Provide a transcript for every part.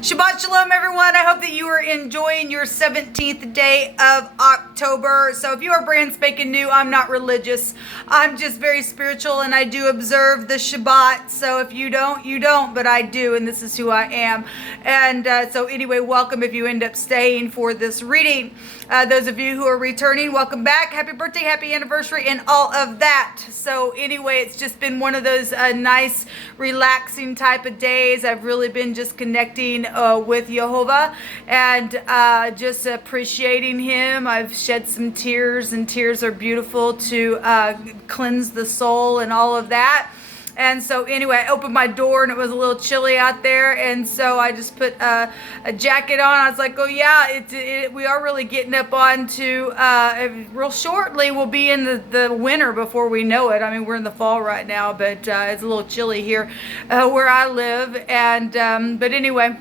Shabbat Shalom, everyone. I hope that you are enjoying your 17th day of October. So if you are brand spanking new, I'm not religious. I'm just very spiritual, and I do observe the Shabbat. So if you don't, you don't, but I do, and this is who I am. And so anyway, welcome if you end up staying for this reading. Those of you who are returning, welcome back. Happy birthday, happy anniversary, and all of that. So anyway, it's just been one of those nice, relaxing type of days. I've really been just connecting with Jehovah and just appreciating him. I've shed some tears, and tears are beautiful to cleanse the soul and all of that. And so anyway, I opened my door and it was a little chilly out there, and so I just put a jacket on. I was like, oh yeah, we are really getting up on to real shortly we'll be in the winter before we know it. I mean, we're in the fall right now, but it's a little chilly here where I live. And but anyway,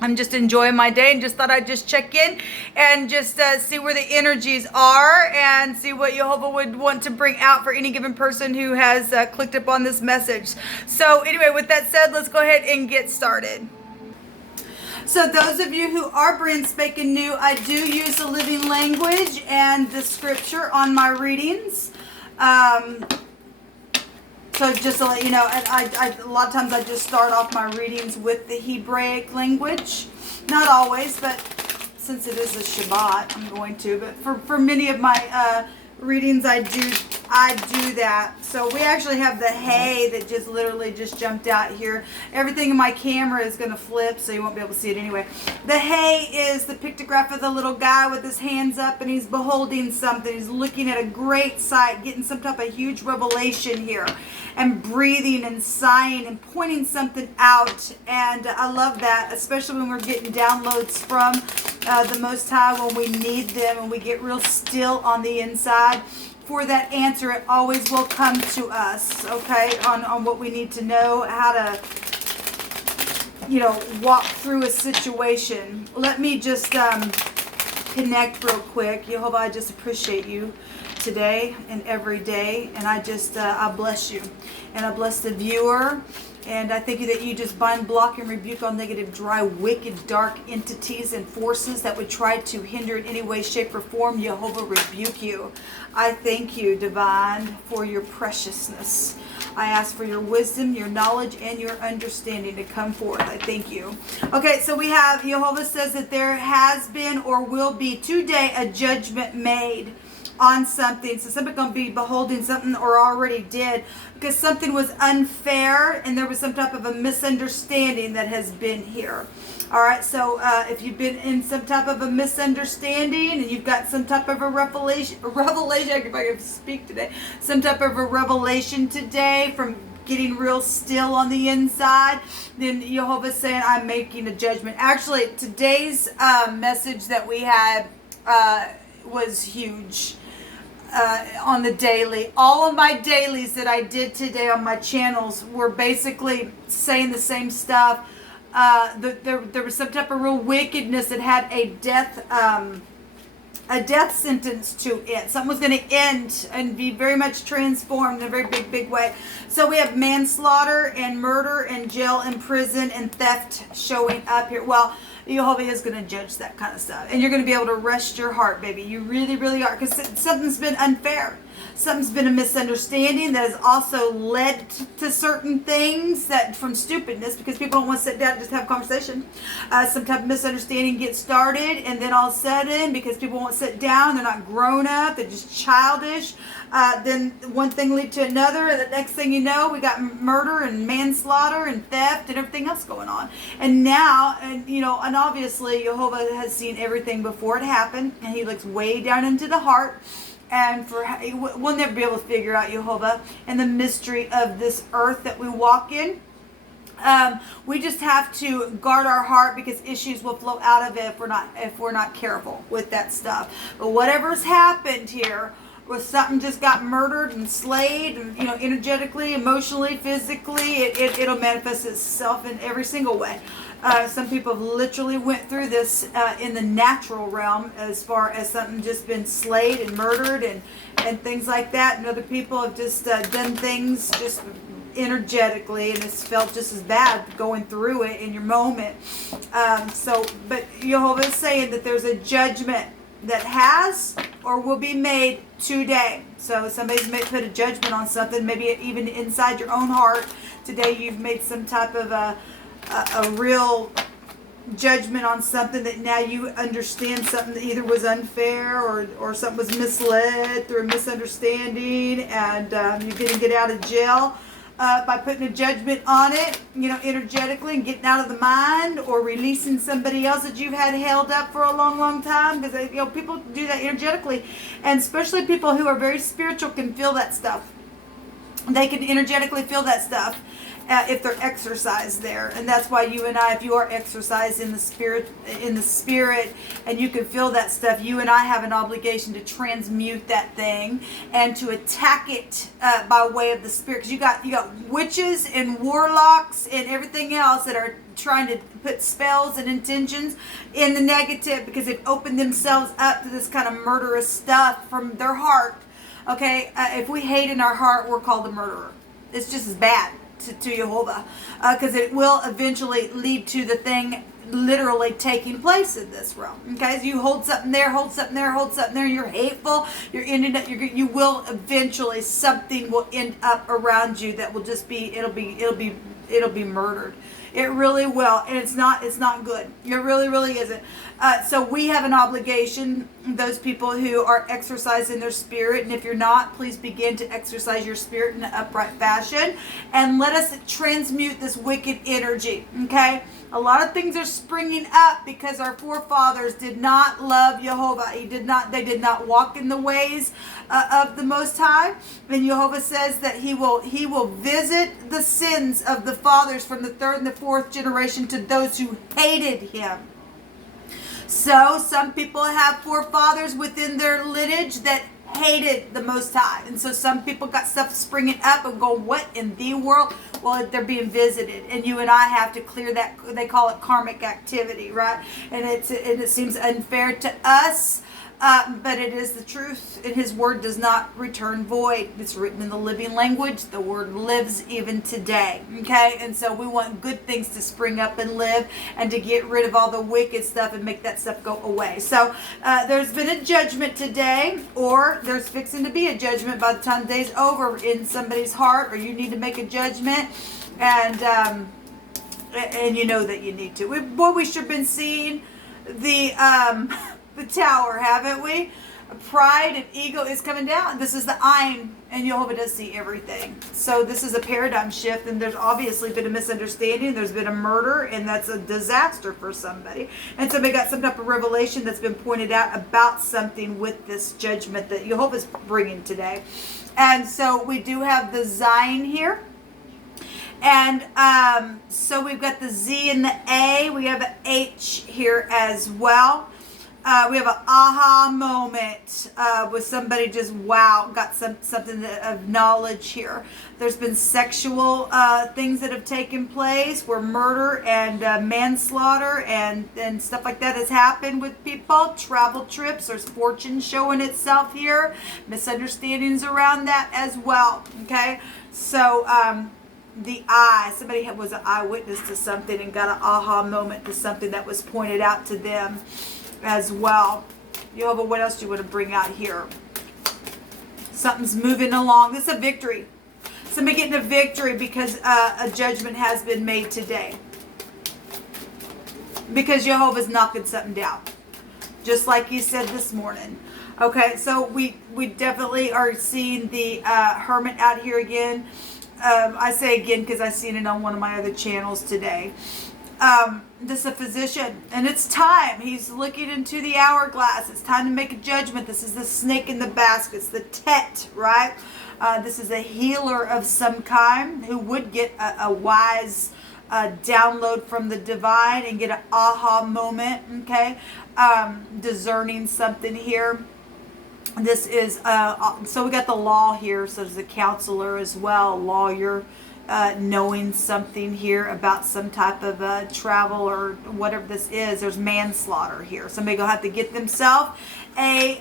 I'm just enjoying my day and just thought I'd just check in and just see where the energies are and see what Jehovah would want to bring out for any given person who has clicked up on this message. So anyway, with that said, let's go ahead and get started. So those of you who are brand spanking new, I do use the living language and the scripture on my readings. So just to let you know, I a lot of times I just start off my readings with the Hebraic language. Not always, but since it is a Shabbat, I'm going to. But for many of my readings, I do that. So we actually have the hay that just literally just jumped out here. Everything in my camera is going to flip, so you won't be able to see it anyway. The hay is the pictograph of the little guy with his hands up, and he's beholding something. He's looking at a great sight, getting some type of huge revelation here, and breathing and sighing and pointing something out. And I love that, especially when we're getting downloads from the Most High when we need them and we get real still on the inside. For that answer, it always will come to us, okay, on what we need to know, how to, walk through a situation. Let me just connect real quick. Jehovah, I just appreciate you today and every day, and I bless you, and I bless the viewer. And I thank you that you just bind, block, and rebuke all negative, dry, wicked, dark entities and forces that would try to hinder in any way, shape, or form. Jehovah, rebuke you. I thank you, Divine, for your preciousness. I ask for your wisdom, your knowledge, and your understanding to come forth. I thank you. Okay, so we have, Jehovah says that there has been or will be today a judgment made on something. So somebody's going to be beholding something, or already did, because something was unfair and there was some type of a misunderstanding that has been here. All right, so if you've been in some type of a misunderstanding and you've got some type of a revelation, if I can speak today, some type of a revelation today from getting real still on the inside, then Jehovah's saying, I'm making a judgment. Actually, today's message that we had was huge. On the daily. All of my dailies that I did today on my channels were basically saying the same stuff. There was some type of real wickedness that had a death sentence to it. Something was going to end and be very much transformed in a very big way. So we have manslaughter and murder and jail and prison and theft showing up here. Well, Jehovah is going to judge that kind of stuff. And you're going to be able to rest your heart, baby. You really, really are. Because something's been unfair. Something's been a misunderstanding that has also led to certain things that from stupidness, because people don't want to sit down and just have a conversation. Some type of misunderstanding gets started, and then all of a sudden, because people won't sit down, they're not grown up, they're just childish. Then one thing leads to another, and the next thing you know, we got murder and manslaughter and theft and everything else going on. And now, and obviously Jehovah has seen everything before it happened, and he looks way down into the heart. And we'll never be able to figure out Jehovah and the mystery of this earth that we walk in. We just have to guard our heart, because issues will flow out of it if we're not careful with that stuff. But whatever's happened here, where something just got murdered and slayed, and energetically, emotionally, physically, it'll manifest itself in every single way. Some people have literally went through this in the natural realm, as far as something just been slayed and murdered and things like that. And other people have just done things just energetically, and it's felt just as bad going through it in your moment. But Jehovah is saying that there's a judgment that has or will be made today. So somebody's may put a judgment on something, maybe even inside your own heart. Today you've made some type of a real judgment on something that now you understand something that either was unfair or something was misled through a misunderstanding, and you didn't get out of jail by putting a judgment on it, energetically, and getting out of the mind, or releasing somebody else that you've had held up for a long, long time. Because people do that energetically, and especially people who are very spiritual can feel that stuff. They can energetically feel that stuff if they're exercised there. And that's why you and I, if you are exercised in the spirit, and you can feel that stuff, you and I have an obligation to transmute that thing and to attack it by way of the spirit. Because you got witches and warlocks and everything else that are trying to put spells and intentions in the negative, because they've opened themselves up to this kind of murderous stuff from their heart. Okay, if we hate in our heart, we're called a murderer. It's just as bad to Jehovah, because it will eventually lead to the thing literally taking place in this realm. Okay, so you hold something there, hold something there, hold something there. You're hateful. You're ending up. You will eventually, something will end up around you that will just be. It'll be murdered. It really will, and it's not good. It really, really isn't. So we have an obligation, those people who are exercising their spirit, and if you're not, please begin to exercise your spirit in an upright fashion, and let us transmute this wicked energy, okay? A lot of things are springing up because our forefathers did not love Jehovah. They did not walk in the ways of the Most High. And Jehovah says that he will visit the sins of the fathers from the third and the fourth generation to those who hated him. So some people have forefathers within their lineage that hated the Most High. And so some people got stuff springing up and go, what in the world? Well, they're being visited, and you and I have to clear that. They call it karmic activity, right? And it seems unfair to us, but it is the truth, and his word does not return void. It's written in the living language. The word lives even today, okay? And so we want good things to spring up and live, and to get rid of all the wicked stuff and make that stuff go away. So there's been a judgment today, or there's fixing to be a judgment by the time the day's over in somebody's heart, or you need to make a judgment, and you know that you need to. We should have been seeing the tower, haven't we? Pride and ego is coming down. This is the Ayin, and Jehovah does see everything. So this is a paradigm shift, and there's obviously been a misunderstanding. There's been a murder, and that's a disaster for somebody. And somebody got some type of revelation that's been pointed out about something with this judgment that Jehovah's bringing today. And so we do have the Zion here. And so we've got the Z and the A. We have an H here as well. We have an aha moment with somebody just, wow, got something of knowledge here. There's been sexual things that have taken place where murder and manslaughter and stuff like that has happened with people. Travel trips, there's fortune showing itself here. Misunderstandings around that as well, okay? So the eye, somebody was an eyewitness to something and got an aha moment to something that was pointed out to them as well. Jehovah, what else do you want to bring out here? Something's moving along. This is a victory. Somebody getting a victory because a judgment has been made today. Because Jehovah's knocking something down. Just like he said this morning. Okay, so we definitely are seeing the Hermit out here again. I say again because I've seen it on one of my other channels today. This is a physician, and it's time. He's looking into the hourglass. It's time to make a judgment. This is the snake in the basket. It's the Tet, right? This is a healer of some kind who would get a wise download from the divine and get an aha moment, okay? Discerning something here. This is, so we got the law here, so there's a counselor as well, lawyer, knowing something here about some type of travel or whatever this is. There's manslaughter here. Somebody gonna have to get themselves a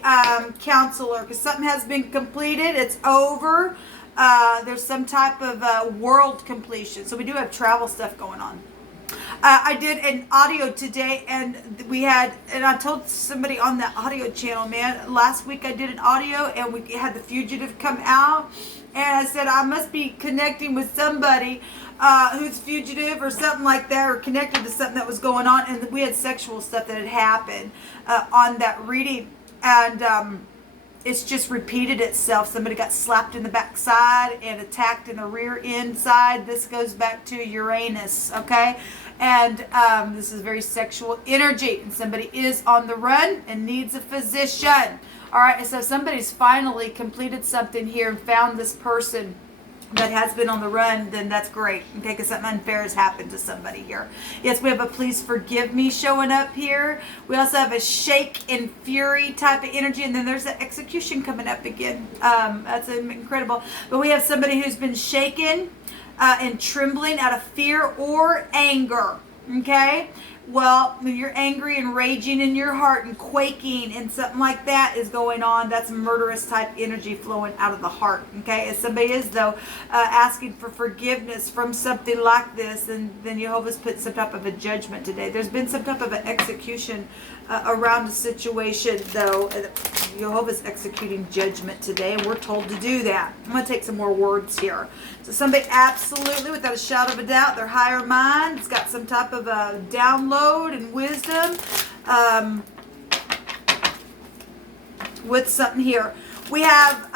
counselor because something has been completed. It's over. There's some type of world completion. So we do have travel stuff going on. I did an audio today, and I told somebody on the audio channel, man, last week I did an audio, and we had the fugitive come out, and I said I must be connecting with somebody who's fugitive or something like that, or connected to something that was going on, and we had sexual stuff that had happened on that reading, and it's just repeated itself. Somebody got slapped in the backside and attacked in the rear end side. This goes back to Uranus, okay? And this is very sexual energy. And somebody is on the run and needs a physician. All right, so somebody's finally completed something here and found this person that has been on the run, then that's great, okay, because something unfair has happened to somebody here. Yes, we have a please forgive me showing up here. We also have a shake and fury type of energy, and then there's the execution coming up again. That's incredible. But we have somebody who's been shaken and trembling out of fear or anger, okay? Well, when you're angry and raging in your heart and quaking and something like that is going on, that's murderous type energy flowing out of the heart, okay? If somebody is, though, asking for forgiveness from something like this, and then Jehovah's put some type of a judgment today. There's been some type of an execution around the situation, though. Jehovah's executing judgment today, and we're told to do that. I'm going to take some more words here. So somebody absolutely, without a shadow of a doubt, their higher mind has got some type of a download and wisdom with something here. We have,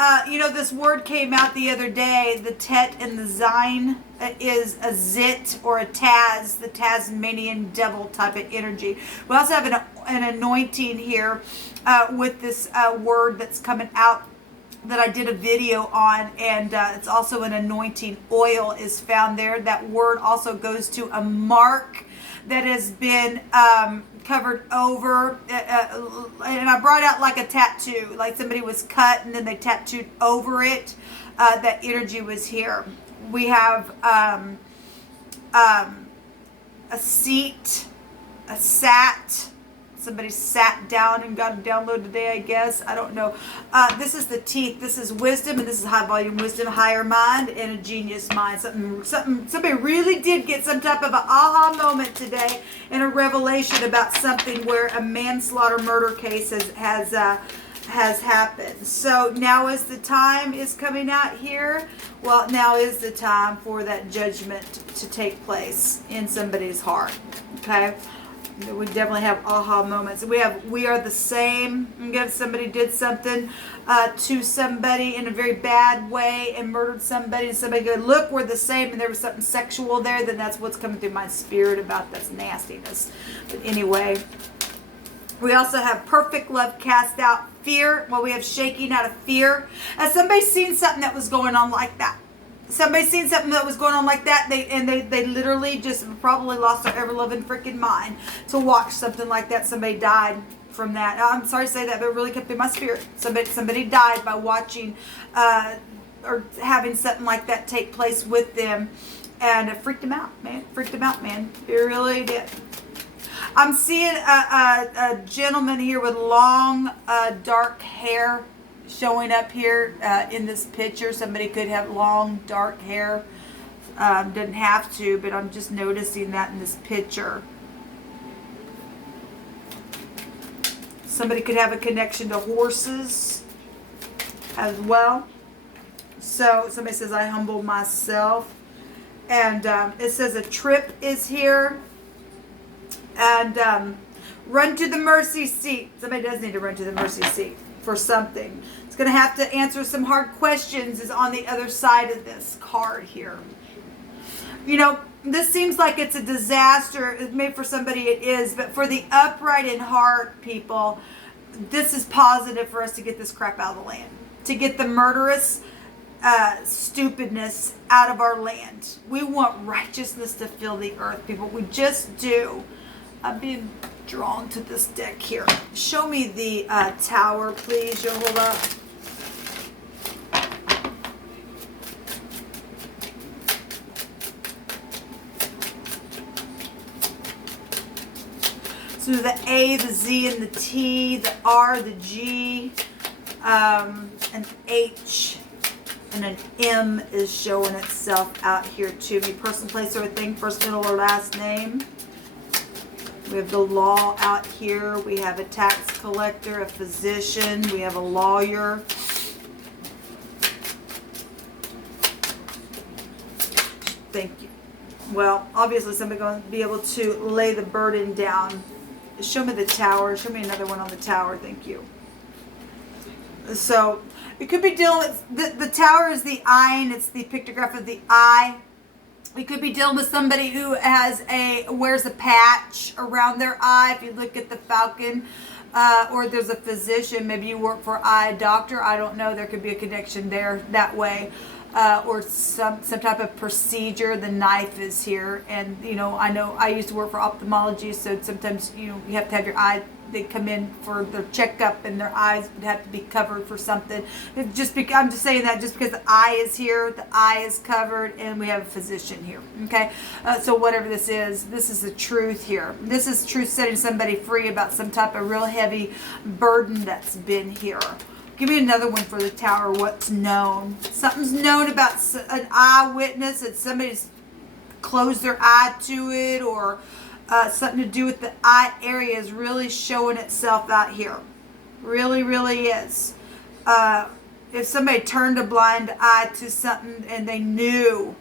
this word came out the other day, the Tet and the Zine is a Zit or a Taz, the Tasmanian devil type of energy. We also have an anointing here with this word that's coming out that I did a video on, and it's also an anointing oil is found there. That word also goes to a mark that has been covered over, and I brought out like a tattoo, like somebody was cut and then they tattooed over it. That energy was here. We have a seat, a sat. Somebody sat down and got a download today, I guess. I don't know. This is the teeth. This is wisdom, and this is high volume wisdom, higher mind, and a genius mind. Somebody really did get some type of an aha moment today and a revelation about something where a manslaughter murder case has happened. So now is the time is coming out here. Well, now is the time for that judgment to take place in somebody's heart. Okay. We definitely have aha moments. We are the same. If somebody did something to somebody in a very bad way and murdered somebody, and somebody go, look, we're the same, and there was something sexual there, then that's what's coming through my spirit about this nastiness. But anyway, we also have perfect love cast out fear. Well, we have shaking out of fear. Has somebody seen something that was going on like that? Somebody seen something that was going on like that, they literally just probably lost their ever-loving freaking mind to watch something like that. Somebody died from that. I'm sorry to say that, but it really kept in my spirit. Somebody died by watching or having something like that take place with them, and it freaked them out, man. It really did. I'm seeing a gentleman here with long, dark hair showing up here in this picture. Somebody could have long dark hair, doesn't have to, but I'm just noticing that in this picture. Somebody could have a connection to horses as well. So somebody says, I humble myself, and it says a trip is here, and run to the mercy seat. Somebody does need to run to the mercy seat for something. It's going to have to answer some hard questions is on the other side of this card here. This seems like it's a disaster. Maybe for somebody it is, but for the upright in heart people, this is positive for us to get this crap out of the land. To get the murderous stupidness out of our land. We want righteousness to fill the earth, people. We just do. I'm being drawn to this deck here. Show me the tower, please. You'll hold up. So the A, the Z, and the T, the R, the G, and H. And an M is showing itself out here to me. Person, place, or thing, first, middle, or last name. We have the law out here. We have a tax collector, a physician. We have a lawyer. Thank you. Well, obviously somebody's going to be able to lay the burden down. Show me the tower. Show me another one on the tower. Thank you. So it could be dealing with, the tower is the eye, and it's the pictograph of the eye. We could be dealing with somebody who wears a patch around their eye. If you look at the falcon, or there's a physician, maybe you work for eye doctor. I don't know. There could be a connection there that way. Or some type of procedure. The knife is here, and I know I used to work for ophthalmology, so sometimes you have to have your eye. They come in for their checkup, and their eyes would have to be covered for something. I'm just saying that just because the eye is here, the eye is covered, and we have a physician here. Okay, so whatever this is the truth here. This is truth setting somebody free about some type of real heavy burden that's been here. Give me another one for the tower. What's known? Something's known about an eyewitness, that somebody's closed their eye to it, or something to do with the eye area is really showing itself out here. Really, really is. If somebody turned a blind eye to something and they knew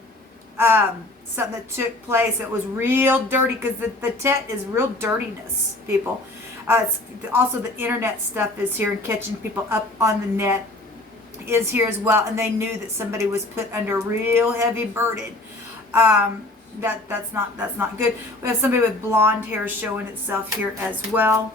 something that took place, it was real dirty, because the tet is real dirtiness, people. It's also the internet stuff is here, and catching people up on the net is here as well. And they knew that somebody was put under a real heavy burden. That's not good. We have somebody with blonde hair showing itself here as well.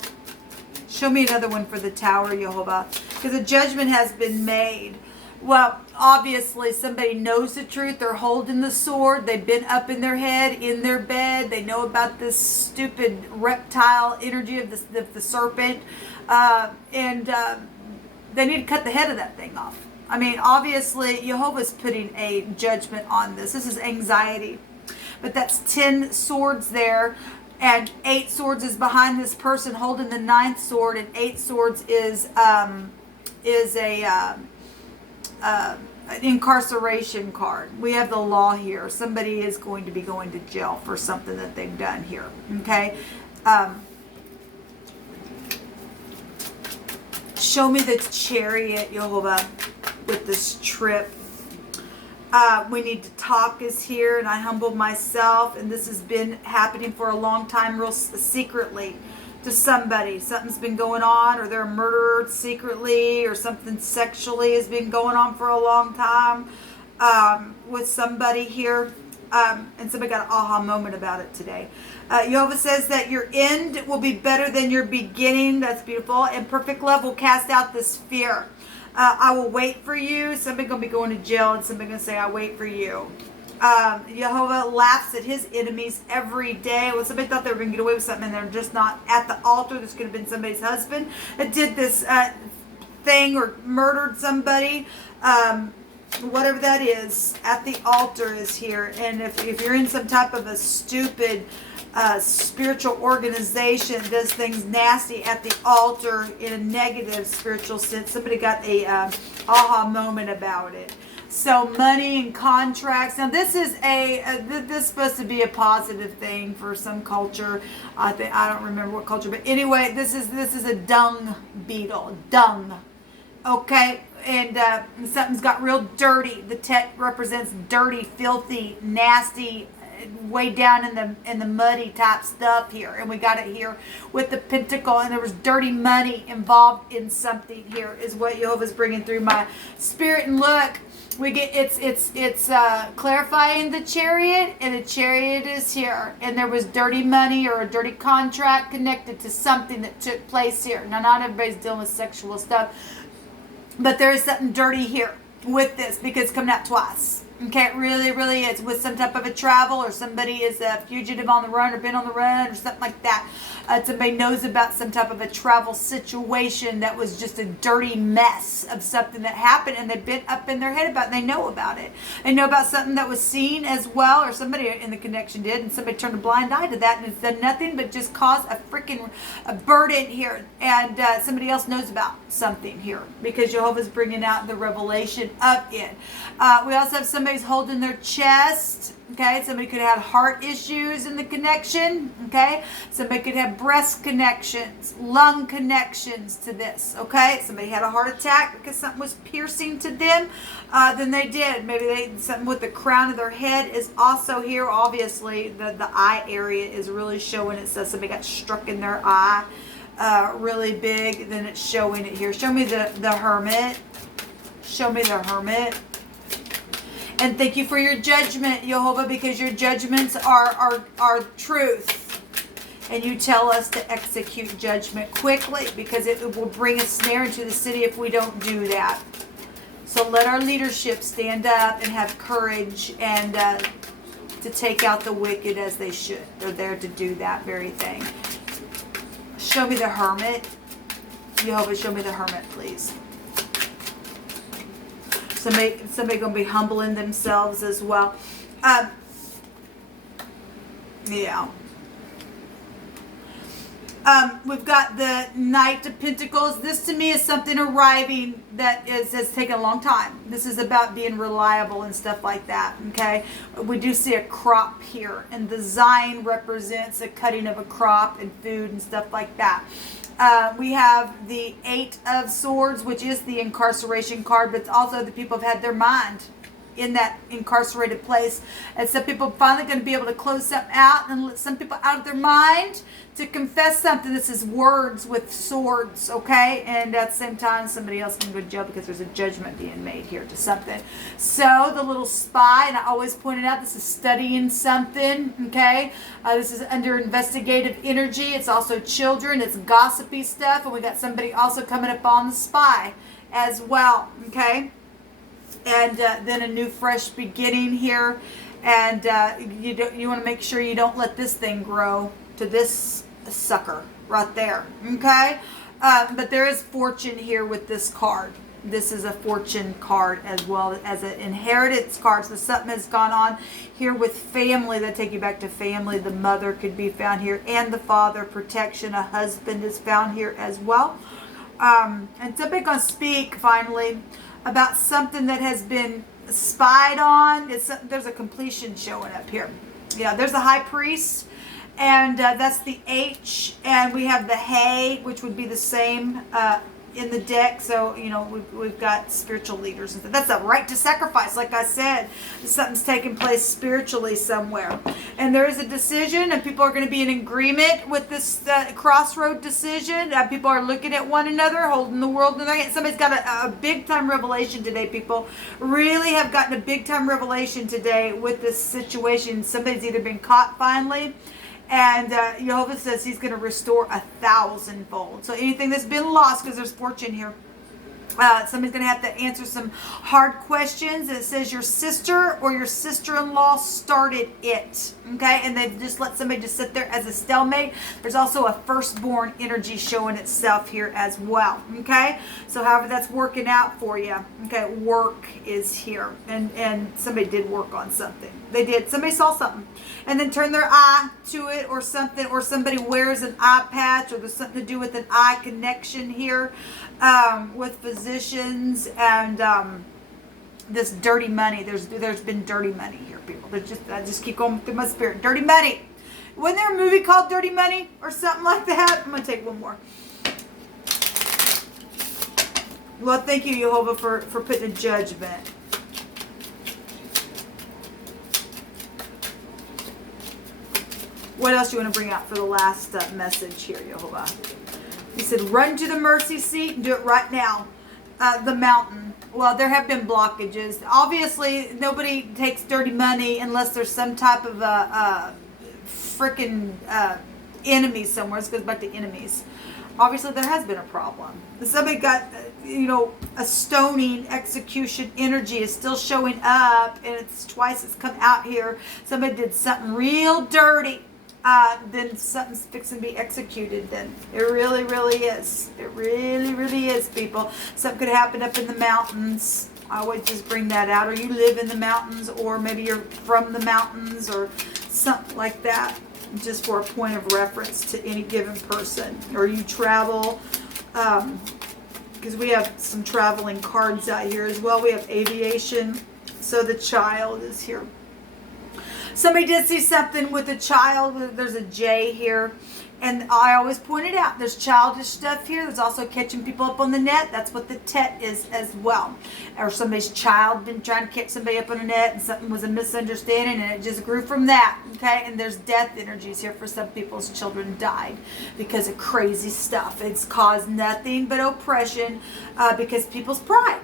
Show me another one for the tower, Jehovah, because a judgment has been made. Well, obviously somebody knows the truth. They're holding the sword. They've been up in their head, in their bed. They know about this stupid reptile energy of the serpent. And they need to cut the head of that thing off. I mean, obviously, Jehovah's putting a judgment on this. This is anxiety. But that's 10 swords there. And 8 swords is behind this person holding the 9th sword. And 8 swords is an incarceration card. We have the law here. Somebody is going to be going to jail for something that they've done here. Okay. Show me the chariot, Jehovah, with this trip. We need to talk is here, and I humbled myself, and this has been happening for a long time, real secretly. To somebody, something's been going on, or they're murdered secretly, or something sexually has been going on for a long time with somebody here, and somebody got an aha moment about it today. Jehovah says that your end will be better than your beginning. That's beautiful. And perfect love will cast out this fear. I will wait for you. Somebody gonna be going to jail, and somebody gonna say, "I wait for you." Jehovah laughs at his enemies every day. Well, somebody thought they were going to get away with something, and they're just not. At the altar, this could have been somebody's husband that did this thing or murdered somebody. Whatever that is, at the altar is here. And if you're in some type of a stupid spiritual organization that does things nasty at the altar in a negative spiritual sense, somebody got a aha moment about it. So money and contracts. Now this is this is supposed to be a positive thing for some culture. I don't remember what culture, but anyway, this is a dung beetle. Dung. Okay, and something's got real dirty. The tet represents dirty, filthy, nasty, way down in the muddy type stuff here. And we got it here with the pentacle, and there was dirty money involved in something here, is what Jehovah's bringing through my spirit. And look, we get it's clarifying the chariot, and the chariot is here, and there was dirty money or a dirty contract connected to something that took place here. Now, not everybody's dealing with sexual stuff, but there is something dirty here with this, because it's coming out twice. Okay, it really, really is, with some type of a travel, or somebody is a fugitive on the run or been on the run or something like that. Somebody knows about some type of a travel situation that was just a dirty mess of something that happened, and they've been up in their head about it. They know about it. They know about something that was seen as well, or somebody in the connection did, and somebody turned a blind eye to that, and it's done nothing but just cause a freaking burden here. And somebody else knows about something here because Jehovah's bringing out the revelation of it. We also have somebody's holding their chest. Okay, somebody could have heart issues in the connection. Okay, somebody could have breast connections, lung connections to this. Okay, somebody had a heart attack because something was piercing to them. Then they did. Maybe something with the crown of their head is also here. Obviously, the eye area is really showing. It says somebody got struck in their eye really big. Then it's showing it here. Show me the Hermit. Show me the Hermit. And thank you for your judgment, Jehovah, because your judgments are truth. And you tell us to execute judgment quickly, because it will bring a snare into the city if we don't do that. So let our leadership stand up and have courage and to take out the wicked as they should. They're there to do that very thing. Show me the Hermit. Jehovah, show me the Hermit, please. Somebody going to be humbling themselves as well. Yeah. We've got the Knight of Pentacles. This to me is something arriving that has taken a long time. This is about being reliable and stuff like that. Okay. We do see a crop here, and the Zion represents a cutting of a crop and food and stuff like that. We have the Eight of Swords, which is the incarceration card, but it's also the people have had their mind in that incarcerated place. And some people are finally going to be able to close something out and let some people out of their mind to confess something. This is words with swords, okay? And at the same time, somebody else can go to jail because there's a judgment being made here to something. So the little spy, and I always pointed out, this is studying something, okay? This is under investigative energy. It's also children. It's gossipy stuff. And we got somebody also coming up on the spy as well, okay? And then a new fresh beginning here. And you want to make sure you don't let this thing grow to this sucker right there, okay? But there is fortune here with this card. This is a fortune card as well as an inheritance card. So something has gone on here with family that take you back to family. The mother could be found here, and the father. Protection. A husband is found here as well. And somebody going to speak finally about something that has been spied on. There's a completion showing up here. Yeah, there's a high priest, and that's the H, and we have the hay, which would be the same in the deck. So, you know, we've got spiritual leaders. And that's a right to sacrifice. Like I said, something's taking place spiritually somewhere. And there is a decision, and people are going to be in agreement with this crossroad decision. People are looking at one another, holding the world in their hand. Somebody's got a big-time revelation today, people. Really have gotten a big-time revelation today with this situation. Somebody's either been caught finally, and Jehovah says he's going to restore 1,000-fold. So anything that's been lost, because there's fortune here. Somebody's going to have to answer some hard questions. It says your sister or your sister-in-law started it. Okay? And they've just let somebody just sit there as a stalemate. There's also a firstborn energy showing itself here as well. Okay? So however that's working out for you. Okay? Work is here. And somebody did work on something. They did. Somebody saw something and then turned their eye to it or something. Or somebody wears an eye patch, or there's something to do with an eye connection here. With physicians and this dirty money. There's been dirty money here, people. I just keep going through my spirit. Dirty money. Wasn't there a movie called Dirty Money or something like that? I'm going to take one more. Well, thank you, Jehovah, for putting a judgment. What else do you want to bring out for the last message here, Jehovah? He said, run to the mercy seat and do it right now. The mountain. Well, there have been blockages. Obviously, nobody takes dirty money unless there's some type of a freaking enemies somewhere. This goes back to enemies. Obviously, there has been a problem. Somebody got, a stoning execution energy is still showing up, and it's twice it's come out here. Somebody did something real dirty. Then something's fixing to be executed then. It really, really is. It really, really is, people. Something could happen up in the mountains. I would just bring that out. Or you live in the mountains, or maybe you're from the mountains, or something like that. Just for a point of reference to any given person. Or you travel, because we have some traveling cards out here as well. We have aviation. So the child is here. Somebody did see something with a child. There's a J here. And I always point it out. There's childish stuff here. There's also catching people up on the net. That's what the tet is as well. Or somebody's child been trying to catch somebody up on the net, and something was a misunderstanding, and it just grew from that. Okay? And there's death energies here for some people's children died because of crazy stuff. It's caused nothing but oppression because people's pride.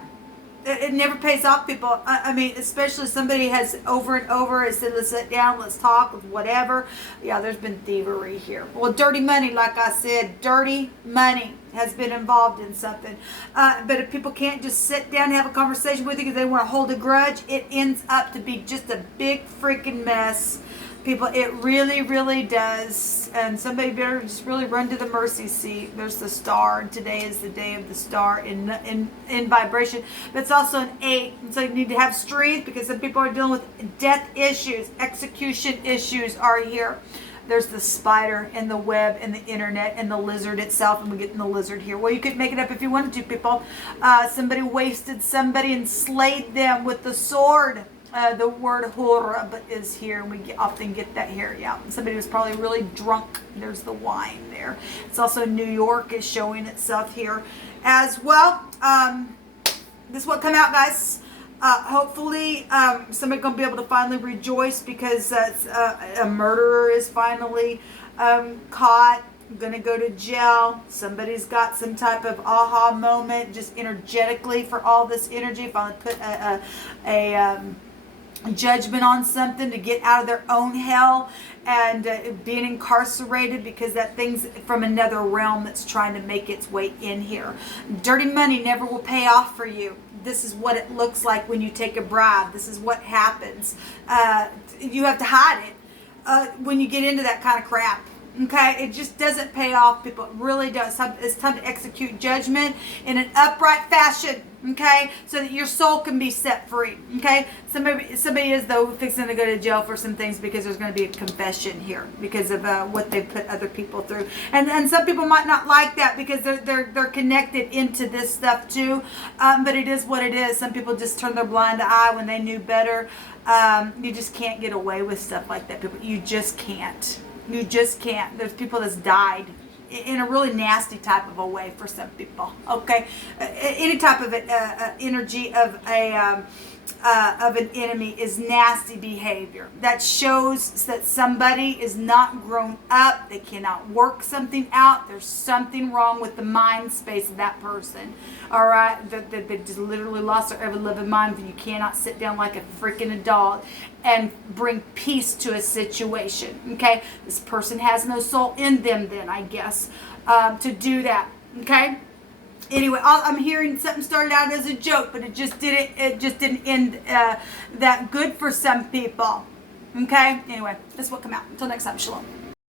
It never pays off, people. I mean, especially somebody has over and over said, let's sit down, let's talk, whatever. Yeah, there's been thievery here. Well, dirty money, like I said, dirty money has been involved in something. But if people can't just sit down and have a conversation with you because they want to hold a grudge, it ends up to be just a big freaking mess. People, it really, really does. And somebody better just really run to the mercy seat. There's the star. Today is the day of the star in vibration. But it's also an 8. And so you need to have strength because some people are dealing with death issues. Execution issues are here. There's the spider and the web and the internet and the lizard itself. And we're getting the lizard here. Well, you could make it up if you wanted to, people. Somebody wasted somebody and slayed them with the sword. The word hora is here, and we often get that here. Yeah, somebody was probably really drunk. There's the wine there. It's also New York is showing itself here as well. This will come out, guys. Hopefully, somebody's going to be able to finally rejoice because a murderer is finally caught. Going to go to jail. Somebody's got some type of aha moment just energetically for all this energy. Finally put a judgment on something to get out of their own hell and being incarcerated because that thing's from another realm that's trying to make its way in here. Dirty money never will pay off for you. This is what it looks like when you take a bribe. This is what happens. You have to hide it when you get into that kind of crap. Okay, it just doesn't pay off, people. It really does. It's time to execute judgment in an upright fashion, okay, so that your soul can be set free, okay. Somebody is, though, fixing to go to jail for some things because there's going to be a confession here because of what they put other people through, and some people might not like that because they're connected into this stuff too, but it is what it is. Some people just turn their blind eye when they knew better. You just can't get away with stuff like that, people. You just can't. You just can't. There's people that's died in a really nasty type of a way for some people. Okay, any type of energy of an enemy is nasty behavior. That shows that somebody is not grown up. They cannot work something out. There's something wrong with the mind space of that person. All right, they just literally lost their ever living mind. You cannot sit down like a freaking adult and bring peace to a situation. Okay, this person has no soul in them. Then I guess to do that. Okay. Anyway, I'm hearing something started out as a joke, but it just didn't end that good for some people. Okay. Anyway, this will come out. Until next time, shalom.